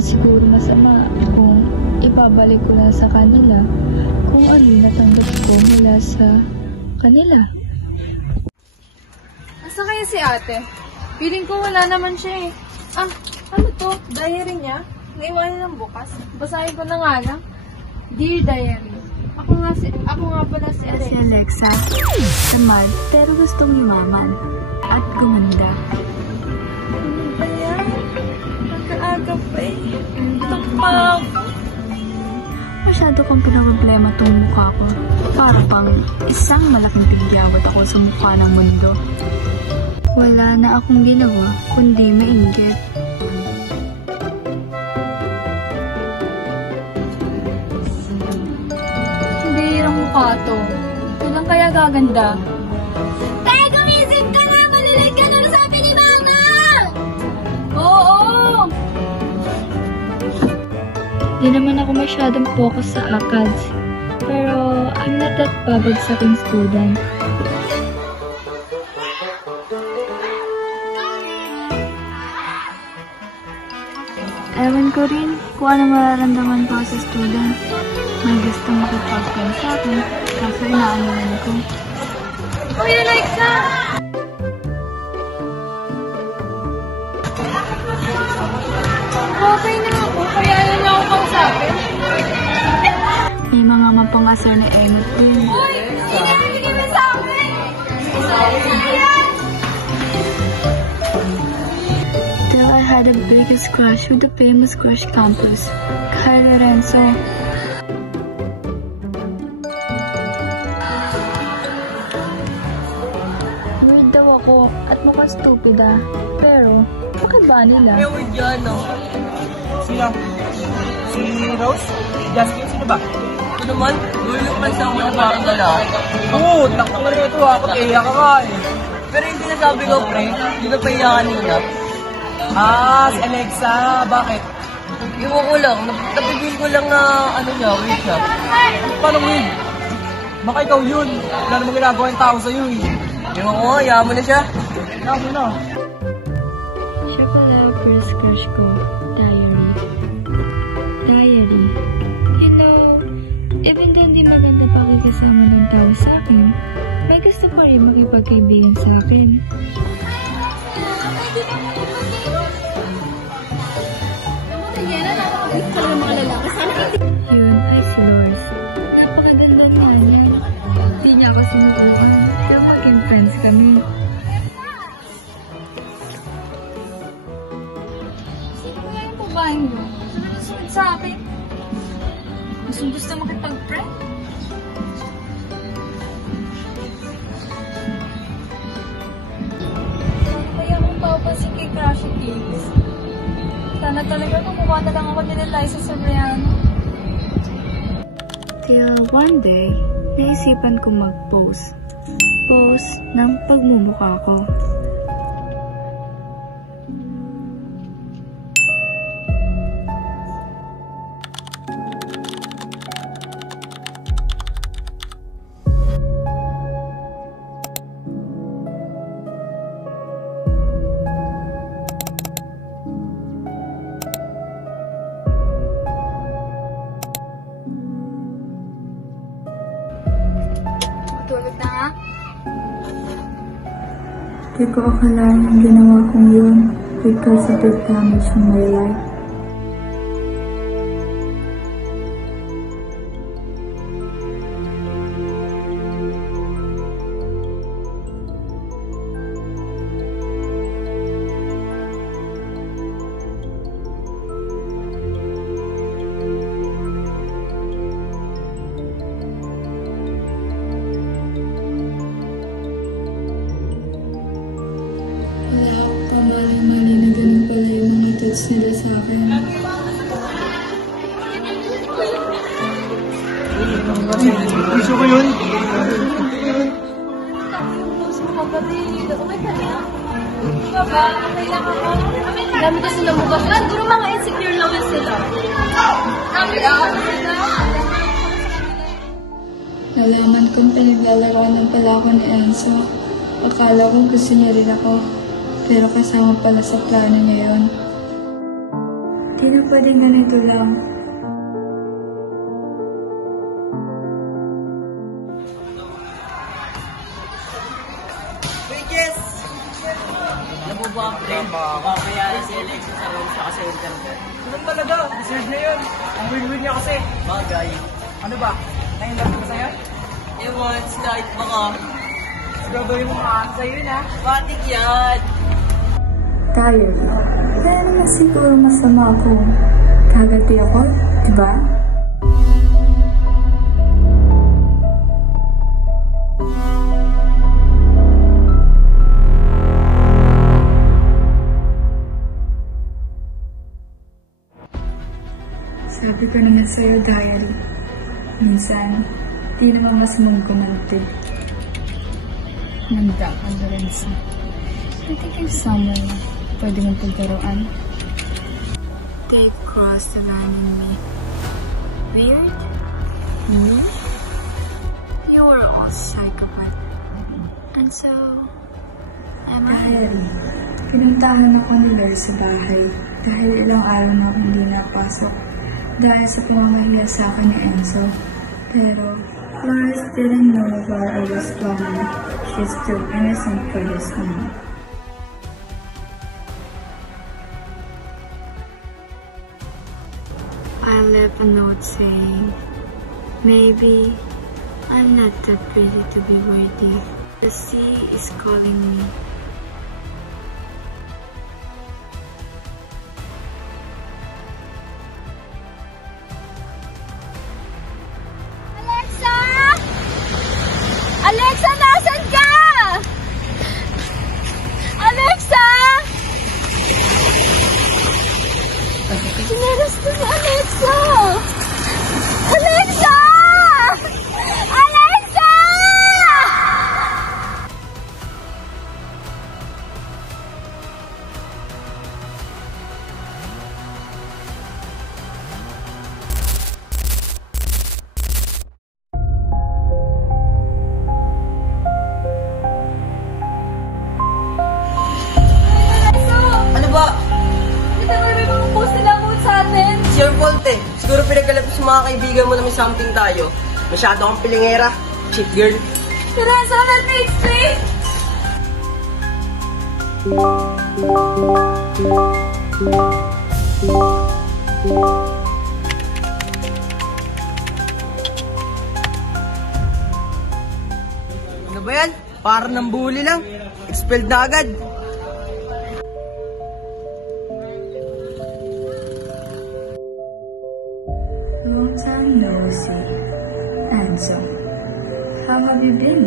naman siguro masama kung ibabalik ko lang sa kanila kung ano natanggap ko mula sa kanila. Asa kaya si ate? Feeling ko wala naman siya eh. Ah, ano to? Diary niya? Naiwanan ng bukas. Basahin ko na nga lang. Dear Diary, ako nga pala si Alexa. Si Alexa, tamad pero gustong yumaman at gumanda. Ano ba yan? Nagkaaga pa eh. Takpang! Masyado kong pinaproblema tong mukha ko. Para pang isang malaking tigyabot ako sa mukha ng mundo. Wala na akong ginawa kundi mainggit. Hindi hirang mukha to. Kailan kaya gaganda? Tay, gumising ka na! Malilig ka na! Sabi ni Mama! Oo! Di naman ako masyadong focus sa ACADS. Pero I'm not that babagsaking student. Ewan ko rin kung ano mararamdaman ko sa student. May gustong makipag-friend sa akin, kaso inaaniwan ko. Uy, Alexa! Okay na ako, kaya ano na ako kausapin? May mga mapangasar na emot din. Uy! Hindi mo sa akin! Till I had the biggest crush with the famous Crush Campus, Kyle Lorenzo. Weird daw ako at mukhang stupida, pero bakit ba nila? May weird yan, no? Sino? Si Rose? Justin, sino ba? Ito naman, lulong man sa ako na parang lalaki. Oo, takot na rin ito, ako iyak ka nga eh. Pero yung sinasabi ko, pre, hindi na pa iyak kanina. Ah, si Alexa, bakit? Iwan ko lang, napipil ko lang na ano niya, weird siya. Paano weird? Baka ikaw yun, wala namang ginagawa yung tao sa'yo eh. Iwan ko, hayaan mo na siya. Hayaan mo na. Siya pala first crush ko, Diary. Diary. You know, even though hindi man lang napakikasama ng tao sa akin, may gusto pa rin makipagkaibigan sa akin. Yun ay si Lors. Napakaganda nga niya. Di niya ako sinukuhan, pero maging friends kami. Sino kaya yung babaeng mo? Ano nasunod sa akin? Gusto makipag-friend? Kaya kung papasin kay Crushy Cakes. Sana talaga kumuha na lang ako nila Liza Soriano. Till one day, naisipan ko mag-post. Post ng pagmumukha ko. Tulog na nga. Di ko akalain ang ginawa kong yun because of the damage in my life. Wala akong pamali-mali na ganun pala yung mga thoughts nila sa akin. Gusto ko yun. Gusto mo kapatid. Okay ka na? Baba, okay lang ako. Dami kasi namugas. Siguro mga insecure lang yun sila. Dami ako sila. Nalaman kong pinaglalaroan pala ako ni Enzo. Akala ko gusto niya rin ako, pero kasama pala sa plano niya yun. Di na pwedeng ganito lang. Bridges! Alam mo ba, friend? Kakayarin si Alexis sa room siya kasi internet. Ganun talaga. Deserve na yun. Ang win-win niya kasi. Bagay. Ano ba? Nainlove ka sa'yo? Ewan, slight baka. Siguraduhin mo makaan sa'yo yun, ha? Batik yan! Tired. Kaya naman siguro masama ako. Kagati ako, diba? Sabi ko naman sa'yo, diary. Minsan, di naman mas mong gumanti. Nanda ka, Lorenzo. I think I'm someone pwede mong pagkaroon. They crossed the line in me. Weird? Me? You were all psychopath. And so, am I? Diary. Pinuntahan ako ni Lord sa bahay dahil ilang araw na akong hindi napasok dahil sa pamamahiya sa akin ni Enzo. Pero, Flores didn't know where I was going. She's too innocent for this one. I left a note saying, maybe I'm not that pretty to be worthy. The sea is calling me. Alexa! Alexa, nasan ka? Alexa! Sineras ko si Alexa! Alexa! Alexa! Ano ba? Ito na rin ang post nila mo sa atin. It's your fault eh. Siguro pinagkalap sa mga kaibigan mo na may something tayo. Masyado kang pilingera. Cheap girl. Teresa, let me explain. Ano ba yan? Parang ng bully lang. Expelled na agad. Long time no see. Enzo, how have you been?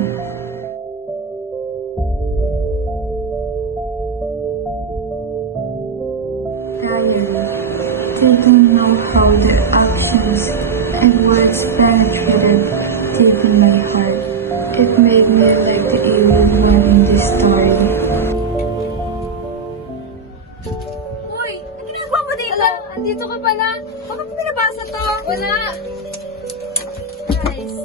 Diary, they don't know how their actions and words penetrated deep in my heart. It made me like the evil one in this story. Uy, ano ginagawa mo dito? Andito ka pala. Bakit mo pinabasa to? Wala. Guys.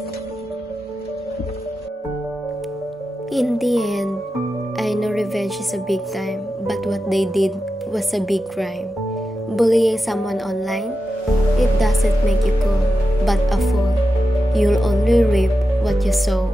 In the end, I know revenge is a big time, but what they did was a big crime. Bullying someone online, it doesn't make you cool, but a fool. You'll only reap what you sow.